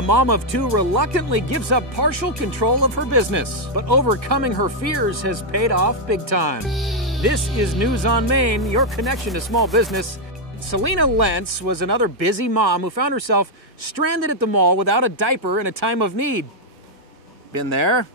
A mom of two reluctantly gives up partial control of her business, but overcoming her fears has paid off big time. This is News on Main, your connection to small business. Selena Lentz was another busy mom who found herself stranded at the mall without a diaper in a time of need. Been there?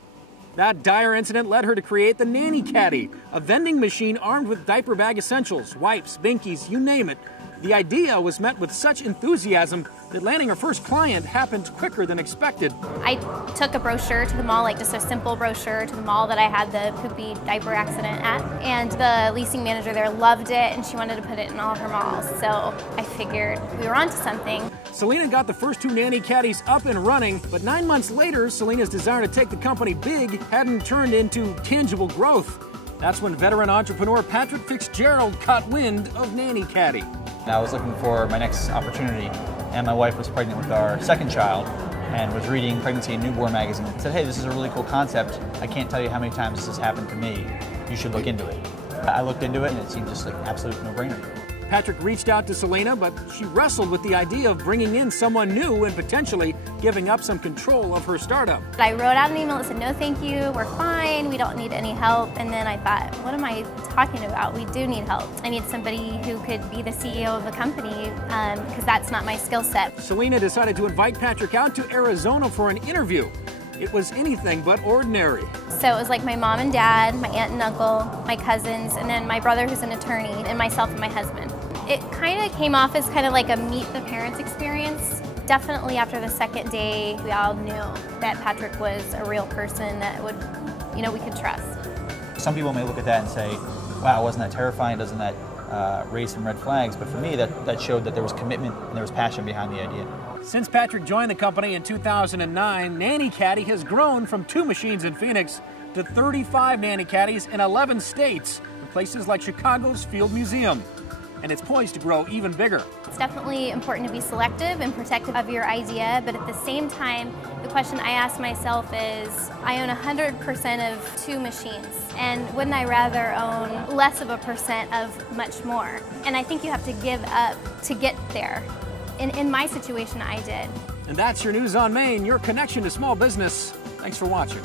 That dire incident led her to create the Nanny Caddy, a vending machine armed with diaper bag essentials, wipes, binkies, you name it. The idea was met with such enthusiasm that landing her first client happened quicker than expected. I took a brochure to the mall, like just a simple brochure to the mall that I had the poopy diaper accident at, and the leasing manager there loved it and she wanted to put it in all her malls. So I figured we were onto something. Selena got the first two Nanny Caddies up and running, but 9 months later, Selena's desire to take the company big hadn't turned into tangible growth. That's when veteran entrepreneur Patrick Fitzgerald caught wind of Nanny Caddy. I was looking for my next opportunity, and my wife was pregnant with our second child and was reading Pregnancy and Newborn magazine. I said, hey, this is a really cool concept. I can't tell you how many times this has happened to me. You should look into it. I looked into it and it seemed just like an absolute no-brainer. Patrick reached out to Selena, but she wrestled with the idea of bringing in someone new and potentially giving up some control of her startup. I wrote out an email that said, no thank you, we're fine, we don't need any help. And then I thought, what am I talking about? We do need help. I need somebody who could be the CEO of the company because that's not my skill set. Selena decided to invite Patrick out to Arizona for an interview. It was anything but ordinary. So it was like my mom and dad, my aunt and uncle, my cousins, and then my brother who's an attorney, and myself and my husband. It kind of came off as kind of like a meet the parents experience. Definitely after the second day, we all knew that Patrick was a real person that would, we could trust. Some people may look at that and say, wow, wasn't that terrifying? Doesn't that raise some red flags? But for me, that showed that there was commitment and there was passion behind the idea. Since Patrick joined the company in 2009, Nanny Caddy has grown from 2 machines in Phoenix to 35 Nanny Caddies in 11 states, in places like Chicago's Field Museum. And it's poised to grow even bigger. It's definitely important to be selective and protective of your idea, but at the same time, the question I ask myself is, I own 100% of 2 machines, and wouldn't I rather own less of a percent of much more? And I think you have to give up to get there. In my situation, I did. And that's your News on Main, your connection to small business. Thanks for watching.